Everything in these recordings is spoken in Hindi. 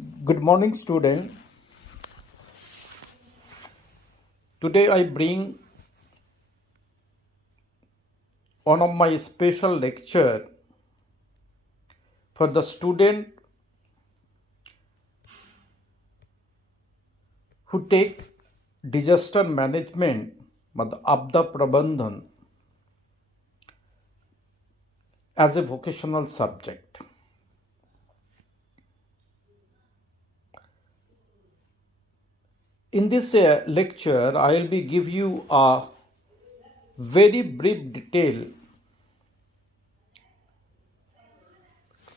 Good morning, student. Today I bring one of my special lecture for the student who take disaster management, मतलब आपदा प्रबंधन as a vocational subject. In this lecture, I will be give you a very brief detail,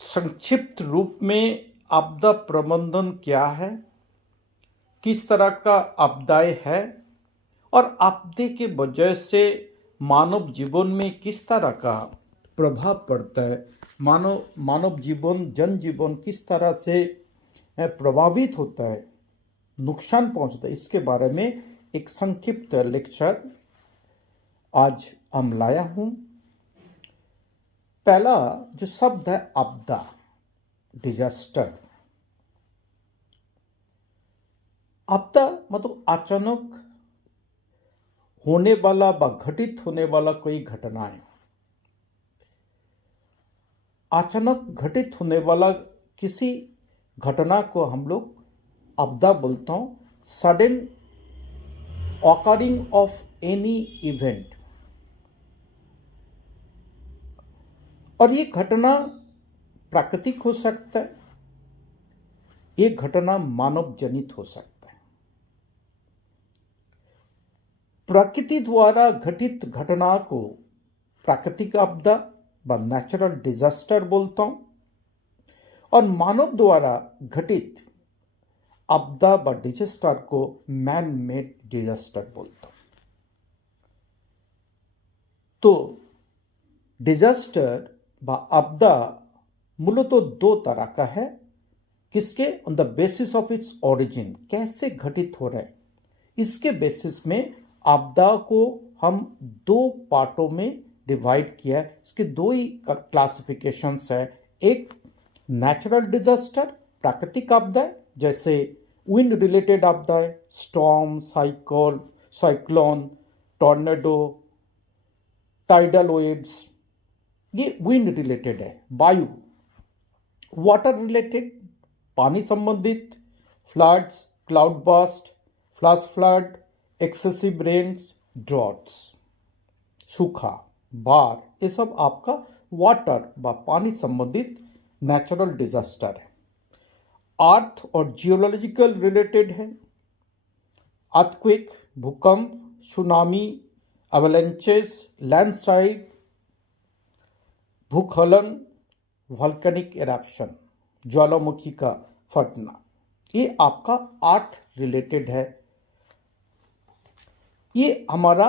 संक्षिप्त रूप में आपदा प्रबंधन क्या है, किस तरह का आपदाएं है और आपदे के वजह से मानव जीवन में किस तरह का प्रभाव पड़ता है, मानव जीवन जनजीवन किस तरह से प्रभावित होता है, नुकसान पहुंचता है, इसके बारे में एक संक्षिप्त लेक्चर आज हम लाया हूं। पहला जो शब्द है आपदा, डिजास्टर। आपदा मतलब अचानक होने वाला व घटित होने वाला कोई घटना है। अचानक घटित होने वाला किसी घटना को हम लोग आपदा बोलता हूं। Sudden occurring of any event, और ये घटना प्राकृतिक हो सकता है, ये घटना मानव जनित हो सकता है। प्रकृति द्वारा घटित घटना को प्राकृतिक आपदा व नेचुरल डिजास्टर बोलता हूं, और मानव द्वारा घटित आपदा व डिजास्टर को मैन मेड डिजास्टर बोलता हूं। तो डिजास्टर व आपदा मूलतः दो तरह का है। किसके? On the basis of its origin, कैसे घटित हो रहा है, इसके बेसिस में आपदा को हम दो पार्टों में डिवाइड किया है। इसके दो ही क्लासिफिकेशंस है। एक नेचुरल डिजास्टर, प्राकृतिक आपदा, जैसे विंड रिलेटेड आपदा है, storm, cyclone, tornado, tidal waves, ये विंड रिलेटेड है, वायु। वाटर रिलेटेड, पानी संबंधित, floods, cloud burst, flash flood, excessive rains, droughts, सूखा, बाढ़, ये सब आपका वाटर व पानी संबंधित नेचुरल डिजास्टर है। अर्थ और जियोलॉजिकल रिलेटेड है, अर्थक्वेक, भूकंप, सुनामी, अवलेंचेस, लैंडस्लाइड, भूस्खलन, वॉल्केनिक इरप्शन, ज्वालामुखी का फटना, ये आपका अर्थ रिलेटेड है। ये हमारा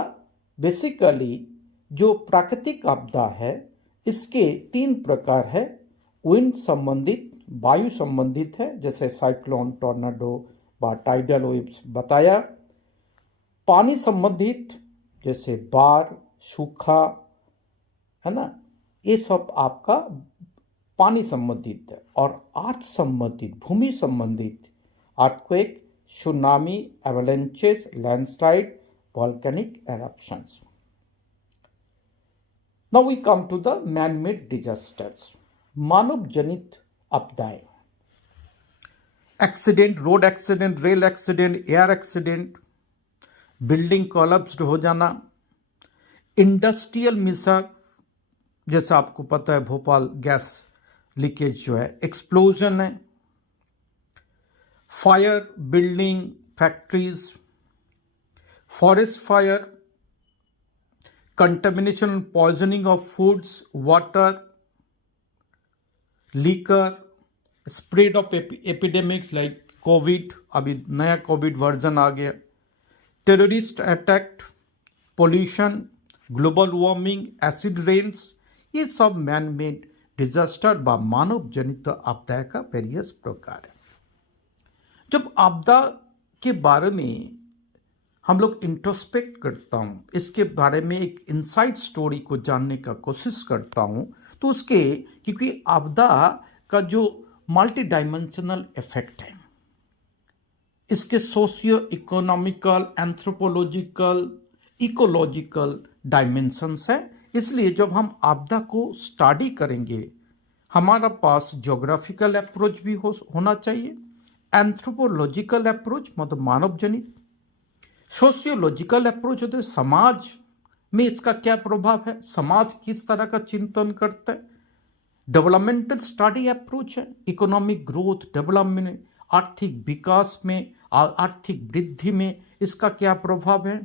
बेसिकली जो प्राकृतिक आपदा है, इसके तीन प्रकार है। विंड संबंधित, वायु संबंधित है, जैसे साइक्लोन, टॉर्नेडो व टाइडल वेव्स बताया। पानी संबंधित, जैसे बाढ़, सूखा, है ना, ये सब आपका पानी संबंधित है। और अर्थ संबंधित, भूमि संबंधित, earthquake, tsunami, avalanches, landslide, volcanic eruptions. Now we come to the man made disasters, मानव जनित आपदाएं। Accident, road accident, rail accident, air accident, building collapsed हो जाना, इंडस्ट्रियल मिसअप, जैसा आपको पता है भोपाल गैस लीकेज जो है, एक्सप्लोजन है, fire, building, factories, forest fire, contamination, poisoning of foods, water, liquor, spread of epidemics like covid, अभी नया कोविड वर्जन आ गया, terrorist attack, pollution, global warming, acid rains, ये सब मैन मेड डिजास्टर व मानव जनित आपदा का वेरियस प्रकार है। जब आपदा के बारे में हम लोग इंट्रोस्पेक्ट करता हूँ, इसके बारे में एक इनसाइड स्टोरी को जानने का कोशिश करता हूँ, तो उसके, क्योंकि आपदा का जो मल्टी डायमेंशनल इफेक्ट है। इसके socio economical, anthropological, ecological dimensions है। इसलिए जब हम आपदा को स्टडी करेंगे, हमारा पास ज्योग्राफिकल अप्रोच भी होना चाहिए, एंथ्रोपोलॉजिकल अप्रोच मतलब मानव जनित, सोशियोलॉजिकल अप्रोच होते हैं समाज में इसका क्या प्रभाव है, समाज किस तरह का चिंतन करता है, डेवलपमेंटल स्टडी अप्रोच है, इकोनॉमिक ग्रोथ, डेवलपमेंट, आर्थिक विकास में, आर्थिक वृद्धि में इसका क्या प्रभाव है,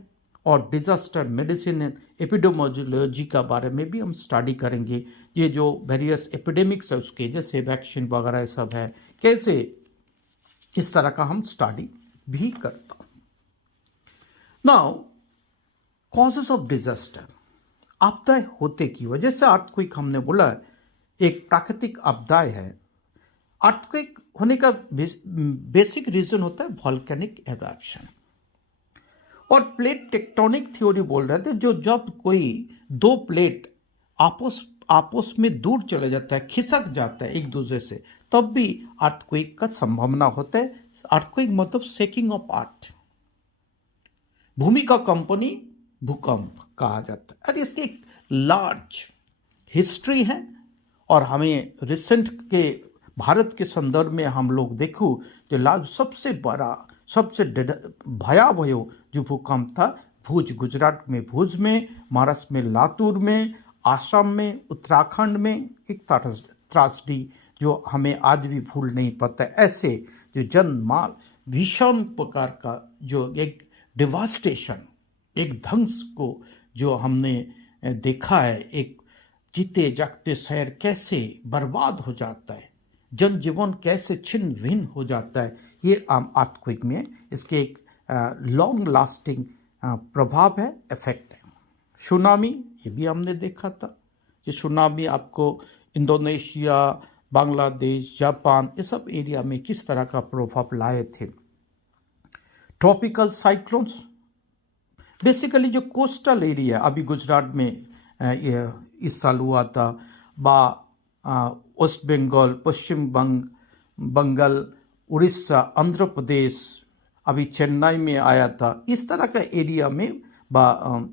और डिजास्टर मेडिसिन एंड एपिडेमोलॉजी का बारे में भी हम स्टडी करेंगे। ये जो वेरियस एपिडेमिक्स है उसके, जैसे वैक्सीन वगैरह सब है, कैसे इस तरह का हम स्टडी भी करता हूं। नाउ कॉजेस ऑफ डिजास्टर, आपदाएं होते की वजह से, अर्थक्वेक हमने बोला एक प्राकृतिक आपदाएं है। अर्थक्वेक होने का बेसिक रीजन होता है वॉल्केनिक एरप्शन, और प्लेट टेक्टोनिक थ्योरी बोल रहे थे, जो जब कोई दो प्लेट आपस में दूर चले जाता है, खिसक जाता है एक दूसरे से, तब भी अर्थक्वेक का संभावना होता है। अर्थक्वेक मतलब शेकिंग ऑफ अर्थ, भूमि का कंपनी भूकंप कहा जाता है। और इसकी एक लार्ज हिस्ट्री है, और हमें रिसेंट के भारत के संदर्भ में हम लोग देखो जो लार्ज सबसे बड़ा, सबसे भयावह जो भूकंप था, भुज, गुजरात में भुज में, महाराष्ट्र में लातूर में, आसाम में, उत्तराखंड में, एक त्रासदी जो हमें आज भी भूल नहीं पाता। ऐसे जो जनमाल भीषण प्रकार का जो एक डिवास्टेशन, एक ध्वंस को जो हमने देखा है, एक जीते जागते शहर कैसे बर्बाद हो जाता है, जनजीवन कैसे छिन्न भिन्न हो जाता है, ये आम अर्थक्वेक में इसके एक लॉन्ग लास्टिंग प्रभाव है, इफेक्ट है। सुनामी, ये भी हमने देखा था कि सुनामी आपको इंडोनेशिया, बांग्लादेश, जापान, ये सब एरिया में किस तरह का प्रभाव लाए थे। ट्रॉपिकल साइक्लोन्स, बेसिकली जो कोस्टल एरिया, अभी गुजरात में इस साल हुआ था, वेस्ट बंगाल, पश्चिम बंगाल, उड़ीसा, आंध्र प्रदेश, अभी चेन्नई में आया था, इस तरह का एरिया में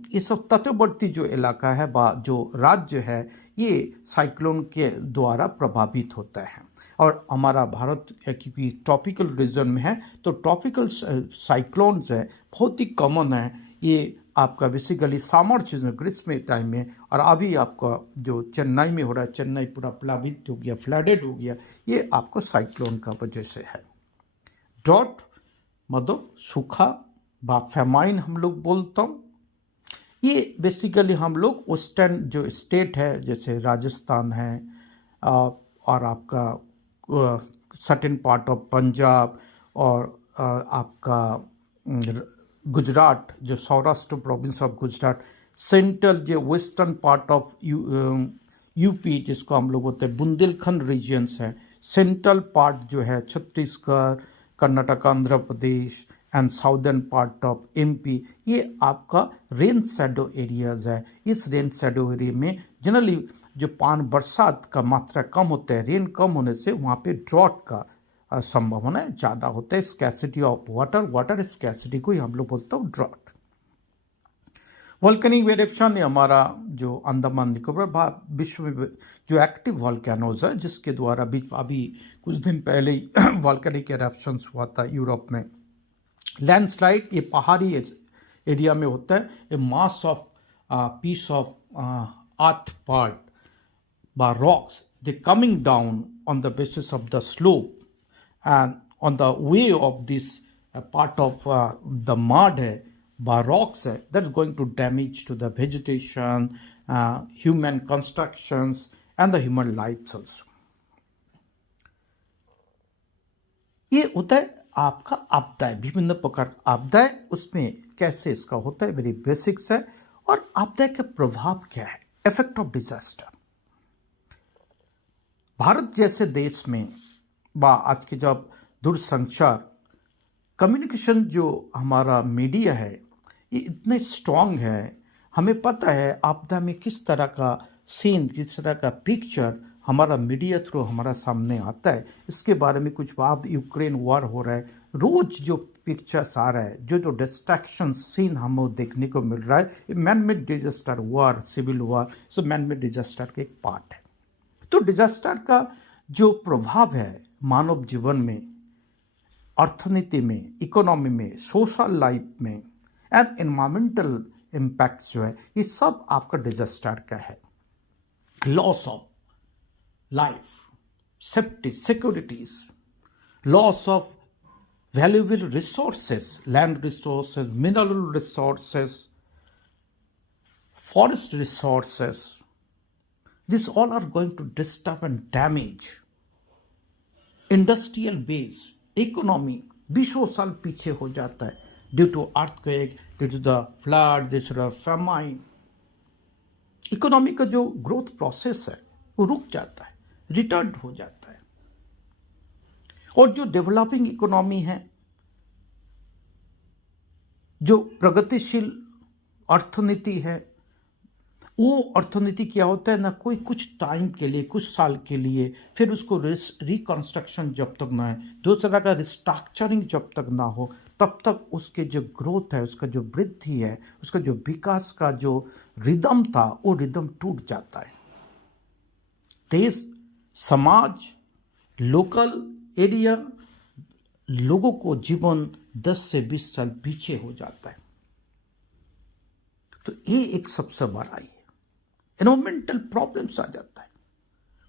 ये सब तटवर्ती जो इलाका है, जो राज्य है, ये साइक्लोन के द्वारा प्रभावित होता है। और हमारा भारत क्योंकि ट्रॉपिकल रीजन में है, तो ट्रॉपिकल साइक्लोन जो है बहुत ही कॉमन है। ये आपका बेसिकली समर सीजन, ग्रीष्म टाइम में, और अभी आपका जो चेन्नई में हो रहा है, चेन्नई पूरा प्लावित हो गया, फ्लडेड हो गया, ये आपको साइक्लोन का वजह से है। ड्रॉट मतलब सूखा बा फेमाइन हम लोग बोलता हूँ, ये बेसिकली हम लोग वेस्टर्न जो स्टेट है, जैसे राजस्थान है, और आपका सर्टेन पार्ट ऑफ पंजाब, और आपका गुजरात, जो Saurashtra province of Gujarat, central जो वेस्टर्न पार्ट ऑफ यूपी, जिसको हम लोग बोलते हैं बुंदेलखंड रीजन्स है, सेंट्रल पार्ट जो है Chhattisgarh, Karnataka, Andhra Pradesh and southern part of MP, ये आपका रेन शैडो एरियाज है। इस रेन शैडो एरिया में जनरली जो बरसात का मात्रा कम होता है, रेन कम होने से वहाँ पे ड्रॉट का संभावना ज़्यादा होता है। स्कैसिटी ऑफ वाटर स्कैसिटी को ही हम लोग बोलते हैं ड्रॉट। वॉल्केनिक एरप्शन, हमारा जो अंडमान निकोबार विश्व में जो एक्टिव वॉल्केनोज है, जिसके द्वारा अभी कुछ दिन पहले ही वॉल्केनिक एरप्शन हुआ था यूरोप में। लैंडस्लाइड, ये पहाड़ी एरिया में होता है, a mass of piece of earth part by rocks, they coming down on the basis of the slope, and on the way of this part of the mud by rocks, that's going to damage to the vegetation, human constructions and the human lives also. ये होता है आपका आपदाएं, विभिन्न प्रकार आपदाएं, उसमें कैसे इसका होता है, वेरी बेसिक्स है। और आपदाएं का प्रभाव क्या है, इफेक्ट ऑफ डिजास्टर। भारत जैसे देश में आज के जब दूरसंचार कम्युनिकेशन जो हमारा मीडिया है, ये इतने स्ट्रांग है, हमें पता है आपदा में किस तरह का सीन, किस तरह का पिक्चर हमारा मीडिया थ्रू हमारा सामने आता है, इसके बारे में कुछ बात, यूक्रेन वॉर हो रहा है, रोज जो पिक्चर्स आ रहा है, जो डिस्ट्रैक्शन सीन हमें देखने को मिल रहा है, man made disaster, war, civil war, so man made disaster का एक पार्ट है। तो डिजास्टर का जो प्रभाव है मानव जीवन में, अर्थनीति में, इकोनॉमी में, सोशल लाइफ में एंड एनवायरमेंटल इम्पैक्ट जो है, ये सब आपका डिजास्टर का है। Loss of life, safety, securities, loss of valuable resources, land resources, mineral resources, forest resources. These all are going to disturb and damage industrial base, economy. 20 साल पीछे हो जाता है due to earthquake, due to the flood, due to the famine. Economy का जो ग्रोथ प्रोसेस है वो रुक जाता है, रिटर्न हो जाता है। और जो डेवलपिंग इकोनॉमी है, जो प्रगतिशील अर्थनीति है, वो अर्थनीति क्या होता है ना, कोई कुछ टाइम के लिए, कुछ साल के लिए, फिर उसको रिकंस्ट्रक्शन जब तक ना है, दूसरा का रिस्ट्रक्चरिंग जब तक ना हो, तब तक उसके जो ग्रोथ है, उसका जो वृद्धि है, उसका जो विकास का जो रिदम था, वो रिदम टूट जाता है। देश, समाज, लोकल एरिया, लोगों को जीवन 10 से 20 साल पीछे हो जाता है। तो ये एक सबसे बड़ा है। एनवायरमेंटल प्रॉब्लम्स आ जाता है।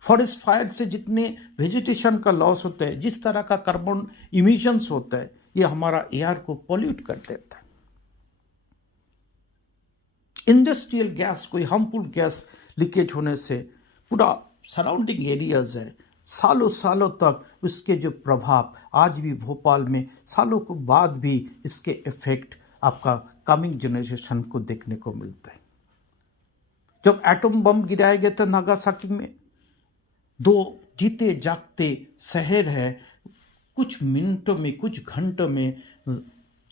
फॉरेस्ट फायर से जितने वेजिटेशन का लॉस होता है, जिस तरह का कार्बन इमिशंस होता है, ये हमारा एयर को पॉल्यूट कर देता है। इंडस्ट्रियल गैस, कोई हार्मफुल गैस लीकेज होने से पूरा सराउंडिंग एरियाज है, सालों सालों तक उसके जो प्रभाव, आज भी भोपाल में सालों के बाद भी इसके इफेक्ट आपका कमिंग जनरेशन को देखने को मिलता है। जब एटम बम गिराया गया था नागासाकी में, 2 जीते जागते शहर है, कुछ मिनटों में, कुछ घंटों में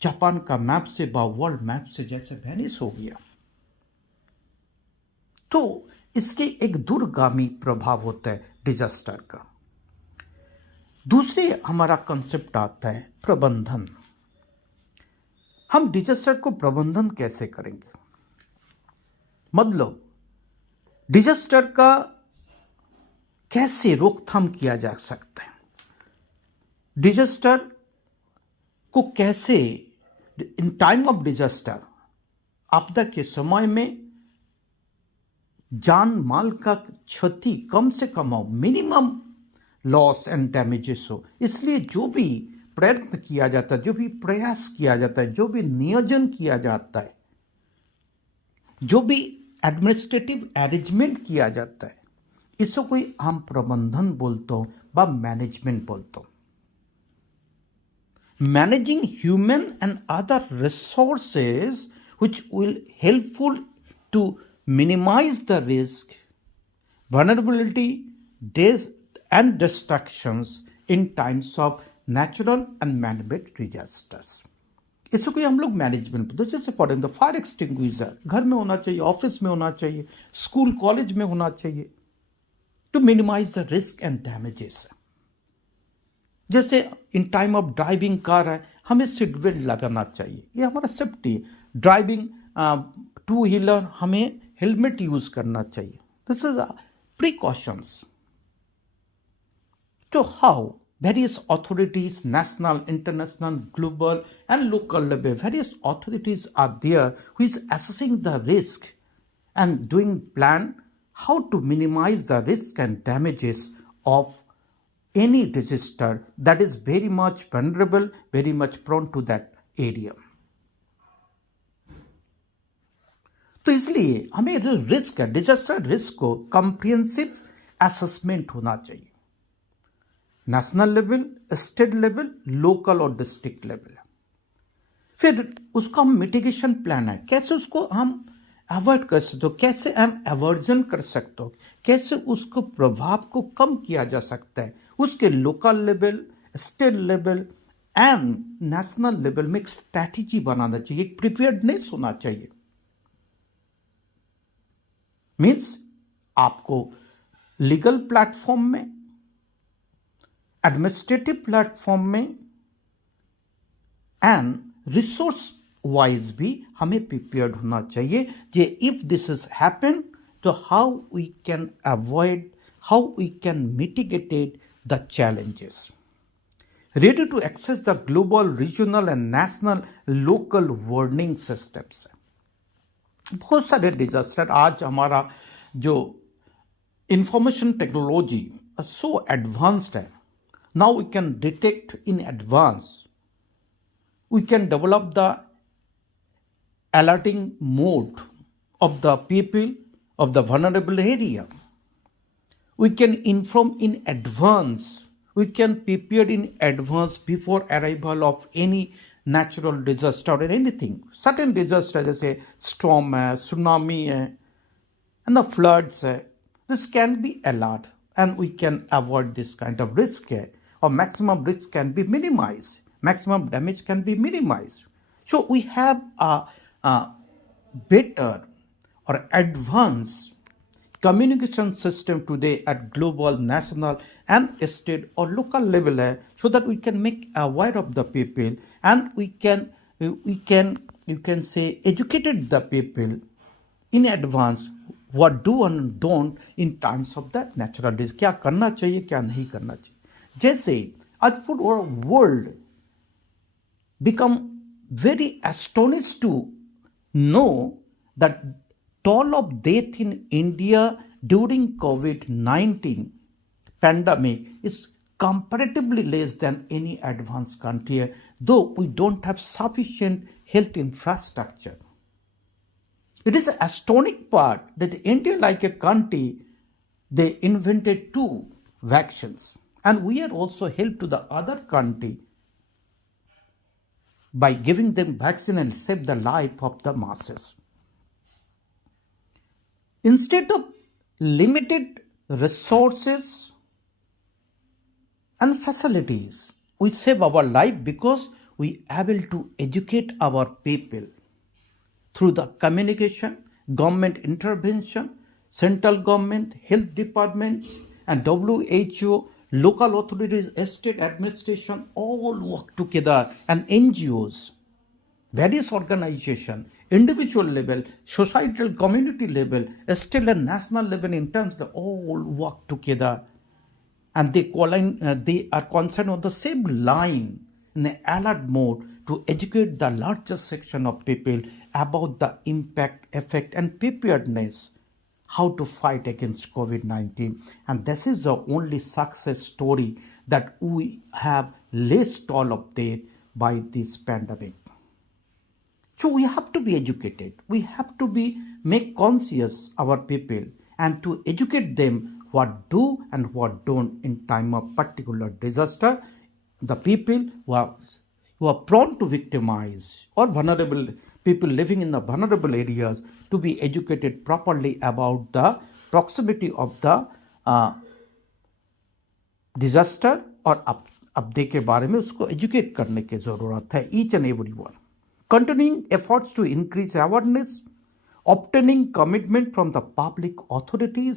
जापान का मैप से वर्ल्ड मैप से जैसे वैनिश हो गया। तो इसके एक दूरगामी प्रभाव होता है डिजास्टर का। दूसरे हमारा कंसेप्ट आता है प्रबंधन। हम डिजास्टर को प्रबंधन कैसे करेंगे? मतलब डिजास्टर का कैसे रोकथाम किया जा सकता है, डिजास्टर को कैसे इन टाइम ऑफ डिजास्टर, आपदा के समय में जान माल का क्षति कम से कम हो, मिनिमम लॉस एंड डैमेजेस हो। इसलिए जो भी प्रयत्न किया जाता है, जो भी प्रयास किया जाता है, जो भी नियोजन किया जाता है, जो भी एडमिनिस्ट्रेटिव अरेंजमेंट किया जाता है, इसको कोई हम प्रबंधन बोलते हो व मैनेजमेंट बोलते हो। Managing human and other resources which will helpful to minimize the risk, vulnerability, death and destructions in times of natural and man-made disasters. इसको कोई हम लोग मैनेजमेंट बोलते हैं। जैसे फॉर एग्जाम्पल फायर एक्सटिंग्विशर घर में होना चाहिए, ऑफिस में होना चाहिए, स्कूल कॉलेज में होना चाहिए, to minimise the risk and damages. जैसे in time of driving car है, हमें सीट बेल्ट लगाना चाहिए, ये हमारा सेफ्टी है। ड्राइविंग टू व्हीलर, हमें हेलमेट यूज करना चाहिए। This is precautions. तो how various authorities, national, international, global and local level, various authorities are there who is assessing the risk and doing plan how to minimize the risk and damages of any disaster that is very much vulnerable, very much prone to that area. तो इसलिए हमें जो रिस्क है, डिजास्टर रिस्क को कॉम्प्रिहेंसिव असेसमेंट होना चाहिए, national level, state level, local और डिस्ट्रिक्ट लेवल। फिर उसका मिटिगेशन प्लान है, कैसे उसको हम अवॉइड कर सकते हो, कैसे हम एवर्जन कर सकते हो, कैसे उसको प्रभाव को कम किया जा सकता है। उसके local level, state level and national level में एक स्ट्रैटेजी बनाना चाहिए, एक प्रिपेयर्डनेस होना चाहिए। मीन्स आपको लीगल प्लेटफॉर्म में, एडमिनिस्ट्रेटिव प्लेटफॉर्म में एंड रिसोर्स वाइज भी हमें प्रिपेयर्ड होना चाहिए कि इफ दिस इज हैपन तो how we can avoid, how we can mitigated the challenges, ready to access the global, regional and national local warning systems. बहुत सारे डिजास्टर, आज हमारा जो इंफॉर्मेशन टेक्नोलॉजी सो एडवांस्ड है, now we can detect in advance, we can develop the alerting mode of the people of the vulnerable area. We can inform in advance, we can prepare in advance before arrival of any natural disaster or anything. Certain disaster जैसे storm है, tsunami है, and the floods है, this can be alert and we can avoid this kind of risk है, or maximum risk can be minimized, maximum damage can be minimized. So we have a better or advanced communication system today at global, national and state or local level so that we can make aware of the people and we can you can say educated the people in advance what do and don't in times of that natural disaster. क्या करना चाहिए, क्या नहीं करना चाहिए. जैसे आज पूरा world become very astonished to know that toll of death in India during COVID-19 pandemic is comparatively less than any advanced country, though we don't have sufficient health infrastructure. It is an astonishing part that India, like a country, they invented 2 vaccines, and we are also helped to the other country by giving them vaccine and save the life of the masses. Instead of limited resources and facilities, we save our life because we are able to educate our people through the communication, government intervention, central government, health departments, and WHO, local authorities, state administration, all work together, and NGOs, various organizations, individual level, societal community level, state and national level interns, they all work together, and they are concerned on the same line in an alert mode to educate the largest section of people about the impact, effect, and preparedness how to fight against COVID-19. And this is the only success story that we have less toll of death by this pandemic. So we have to be educated. We have to be make conscious our people and to educate them what do and what don't in time of particular disaster. The people who are prone to victimize or vulnerable people living in the vulnerable areas to be educated properly about the proximity of the disaster और आपदे के बारे में उसको एजुकेट करने की जरूरत है each and everyone. Continuing efforts to increase awareness, obtaining commitment from the public authorities